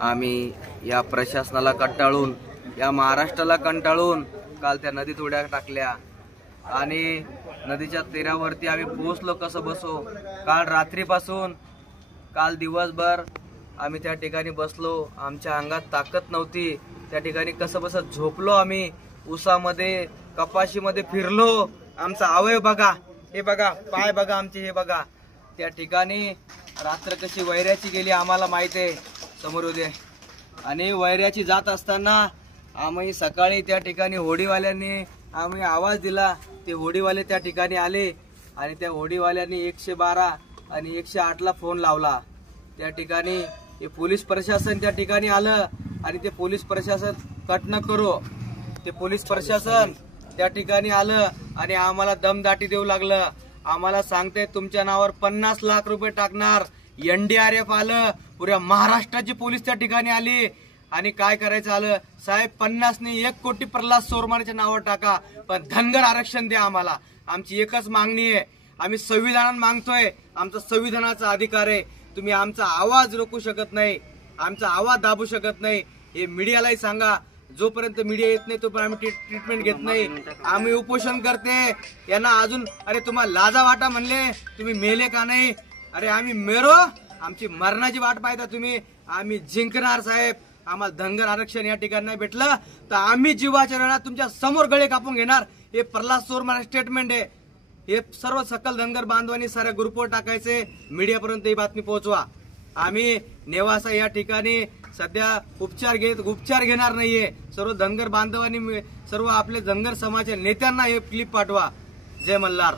आम्ही या प्रशासनाला कंटाळून, या महाराष्ट्राला कंटाळून काल त्या नदीत उड्या टाकल्या आणि नदीच्या तीरावरती आम्ही पोहोचलो कसं बसो। काल रात्रीपासून काल दिवसभर आम्ही त्या ठिकाणी बसलो, आमच्या अंगात ताकद नव्हती। त्या ठिकाणी कसं बसत झोपलो आम्ही, उसामध्ये कपाशीमध्ये फिरलो। आमचा अवयव बघा, हे बघा, पाय बघा आमचे, हे बघा। त्या ठिकाणी रात्र कशी वैऱ्याची गेली आम्हाला माहिती आहे, समोर उद्या। आणि वैऱ्याची जात असताना आम्ही सकाळी त्या ठिकाणी होडीवाल्यांनी आम्ही आवाज दिला, ते होडीवाले त्या ठिकाणी आले आणि त्या होडीवाल्यांनी 112 आणि 108ला फोन लावला। त्या ठिकाणी हे पोलीस प्रशासन त्या ठिकाणी आलं आणि ते पोलीस प्रशासन कट न करो, ते पोलीस प्रशासन त्या ठिकाणी आलं आणि आम्हाला दमदाटी देऊ लागलं। आम्हाला सांगते तुमच्या नावावर 50 लाख रुपये टाकणार। NDRF आलं, पुऱ्या महाराष्ट्राची पोलीस त्या ठिकाणी आली आणि काय करायचं आलं, साहेब 50 नाही 1 कोटी प्रल्हाद सोरमारेच्या नावावर टाका, पण धनगर आरक्षण द्या आम्हाला। आमची एकच मागणी आहे, आम्ही संविधानात मागतोय, आमचा संविधानाचा अधिकार आहे। तुम्ही आमचा आवाज रोखू शकत नाही, आमचा आवाज दाबू शकत नाही। हे मीडियालाही सांगा, जोपर्यंत मीडिया येत नाही तोपर्यंत आम्ही ट्रीटमेंट घेत नाही। आम्ही उपोषण करते। यांना अजून अरे तुम्हाला लाजा वाटा म्हणले, तुम्ही मेले का नाही? अरे आम्ही मेरो, आमची मरणाची वाट पाहता तुम्ही। आम्ही जिंकणार साहेब। आम्हाला धनगर आरक्षण या ठिकाणी नाही भेटलं तर आम्ही जीवाच्या रणात तुमच्या समोर गळे कापून घेणार। हे प्रल्हाद सोरमारे स्टेटमेंट आहे। हे सर्व सकल धनगर बांधवांनी साऱ्या ग्रुपवर टाकायचे, मीडियापर्यंत ही बातमी पोहोचवा। आम्ही नेवासा या ठिकाणी सध्या उपचार घेणार नाहीये। सर्व धनगर बांधवांनी, सर्व आपले धनगर समाजाच्या नेत्यांना हे क्लिप पाठवा। जय मल्हार।